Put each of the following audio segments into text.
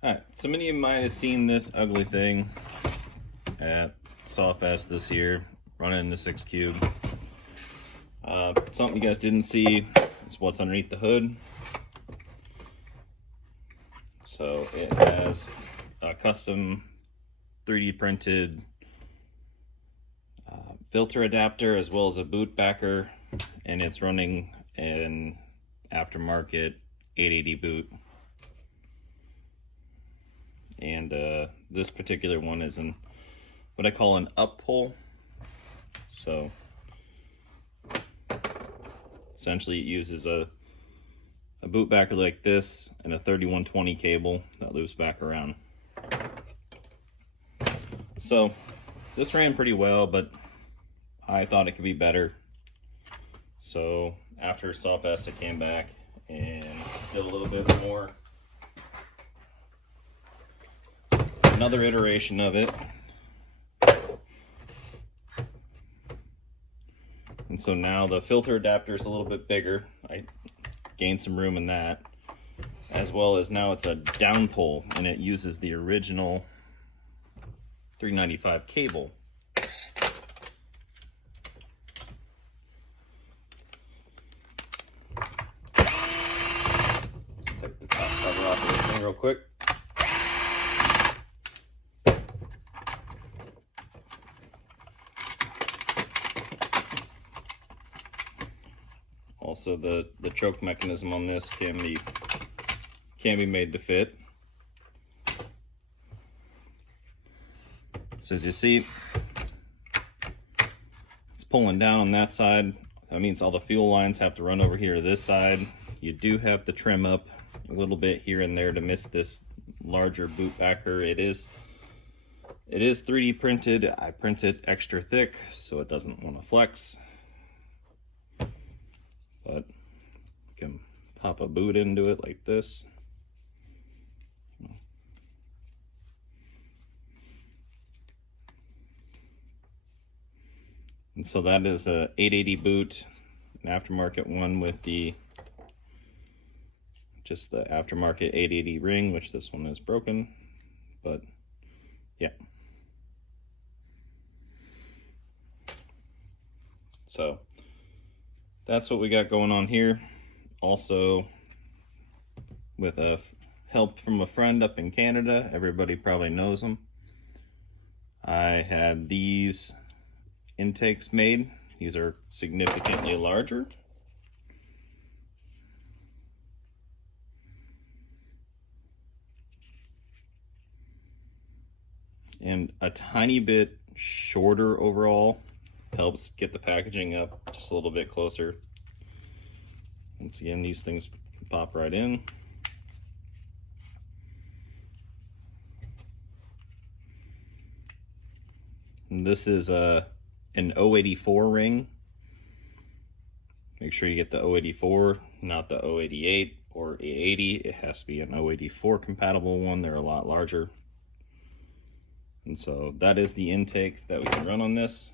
Alright, so many of you might have seen this ugly thing at Sawfest this year, running the 6 Cube. Something you guys didn't see is what's underneath the hood. So it has a custom 3D printed filter adapter as well as a boot backer, and it's running an aftermarket 880 boot. And this particular one is in what I call an up pull. So essentially it uses a boot backer like this and a 3120 cable that loops back around. So this ran pretty well, but I thought it could be better. So after Sawfest, I came back and did a little bit more. Another iteration of it. And so now the filter adapter is a little bit bigger. I gained some room in that. As well as now it's a down pull, and it uses the original 395 cable. Take the top cover off of this thing real quick. Also, the choke mechanism on this can be made to fit. So as you see, it's pulling down on that side. That means all the fuel lines have to run over here to this side. You do have to trim up a little bit here and there to miss this larger boot backer. It is 3D printed. I print it extra thick so it doesn't want to flex. But you can pop a boot into it like this. And so that is a 880 boot, an aftermarket one with just the aftermarket 880 ring, which this one is broken, but yeah. So that's what we got going on here. Also, with a help from a friend up in Canada, everybody probably knows him, I had these intakes made. These are significantly larger. And a tiny bit shorter overall. Helps get the packaging up just a little bit closer. Once again, these things can pop right in. And this is an 084 ring. Make sure you get the 084, not the 088 or 880. It has to be an 084 compatible one. They're a lot larger. And so that is the intake that we can run on this.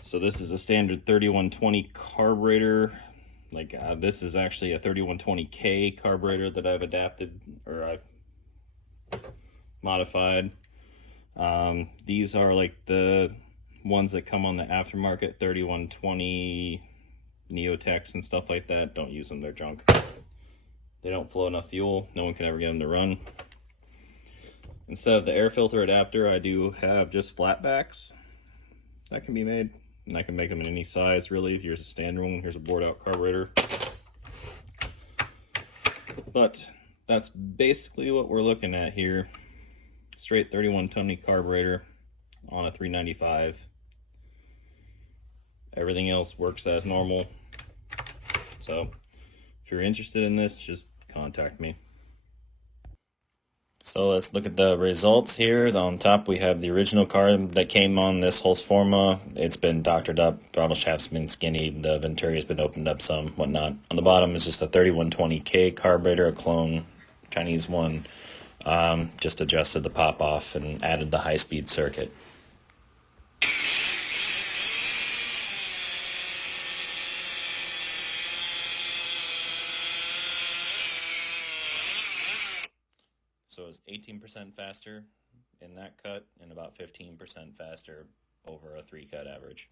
So this is a standard 3120 carburetor. Like this is actually a 3120K carburetor that I've adapted, or I've modified. These are like the ones that come on the aftermarket 3120 Neotex and stuff like that. Don't use them, they're junk. They don't flow enough fuel. No one can ever get them to run. Instead of the air filter adapter, I do have just flat backs that can be made. And I can make them in any size, really. Here's a standard one, here's a bored out carburetor. But that's basically what we're looking at here. Straight 3120 carburetor on a 395. Everything else works as normal. So if you're interested in this, just contact me. So let's look at the results here. On top we have the original carb that came on this Husqvarna. It's been doctored up, throttle shaft's been skinny, the venturia's been opened up some, whatnot. On the bottom is just a 3120K carburetor, a clone Chinese one. Just adjusted the pop off and added the high-speed circuit. So it's 18% faster in that cut and about 15% faster over a 3-cut average.